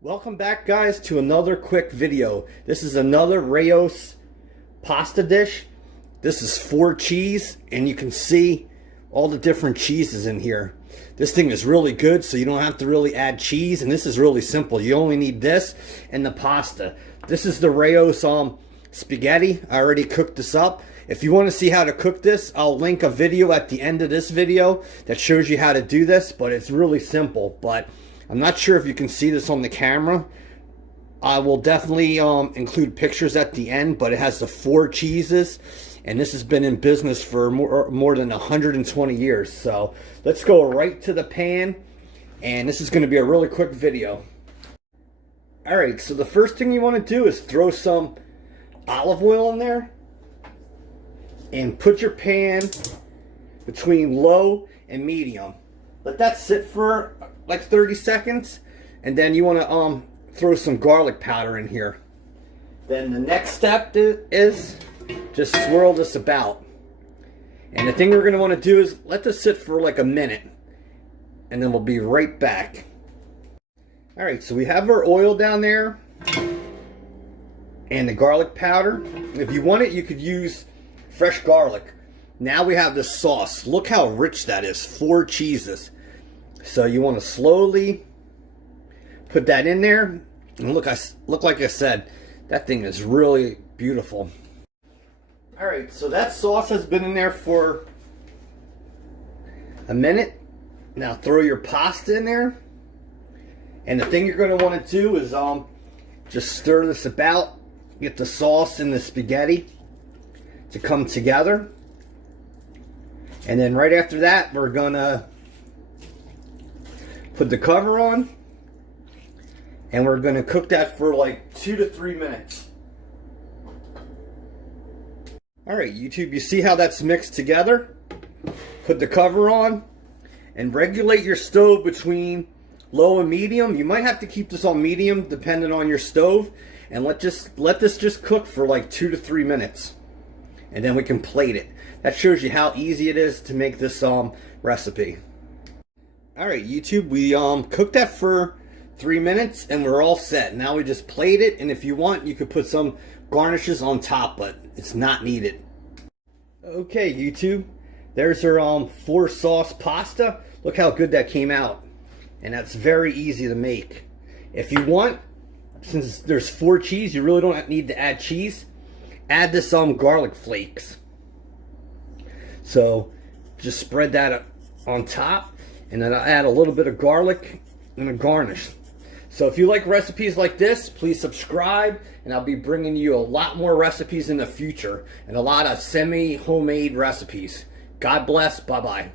Welcome back, guys, to another quick video. This is another Rayos pasta dish. This is 4 cheese, and you can see all the different cheeses in here. This thing is really good, so you don't have to really add cheese, and this is really simple. You only need this and the pasta. This is the Rayos spaghetti. I already cooked this up. If you want to see how to cook this, I'll link a video at the end of this video that shows you how to do this, but it's really simple. But I'm not sure if you can see this on the camera. I will definitely include pictures at the end, but it has the 4 cheeses, and this has been in business for more than 120 years. So let's go right to the pan, and this is going to be a really quick video. Alright, so the first thing you want to do is throw some olive oil in there, and put your pan between low and medium. Let that sit for like 30 seconds, and then you want to throw some garlic powder in here. Then the next step is just swirl this about. And the thing we're going to want to do is let this sit for like a minute, and then we'll be right back. Alright, so we have our oil down there and the garlic powder. If you want it, you could use fresh garlic. Now we have the sauce. Look how rich that is. 4 cheeses. So you want to slowly put that in there. And look like I said, that thing is really beautiful. Alright, so that sauce has been in there for a minute. Now throw your pasta in there. And the thing you're going to want to do is just stir this about. Get the sauce and the spaghetti to come together. And then right after that, we're going to put the cover on, and we're going to cook that for like 2 to 3 minutes. Alright, YouTube, you see how that's mixed together? Put the cover on and regulate your stove between low and medium. You might have to keep this on medium depending on your stove, and let this just cook for like 2 to 3 minutes, and then we can plate it. That shows you how easy it is to make this recipe. Alright, YouTube, we cooked that for 3 minutes, and we're all set. Now we just plate it, and if you want, you could put some garnishes on top, but it's not needed. Okay, YouTube, there's our 4 sauce pasta. Look how good that came out, and that's very easy to make. If you want, since there's 4 cheese, you really don't need to add cheese. Add this garlic flakes. So just spread that on top, and then I'll add a little bit of garlic and a garnish. So if you like recipes like this, please subscribe, and I'll be bringing you a lot more recipes in the future, and a lot of semi-homemade recipes. God bless. Bye-bye.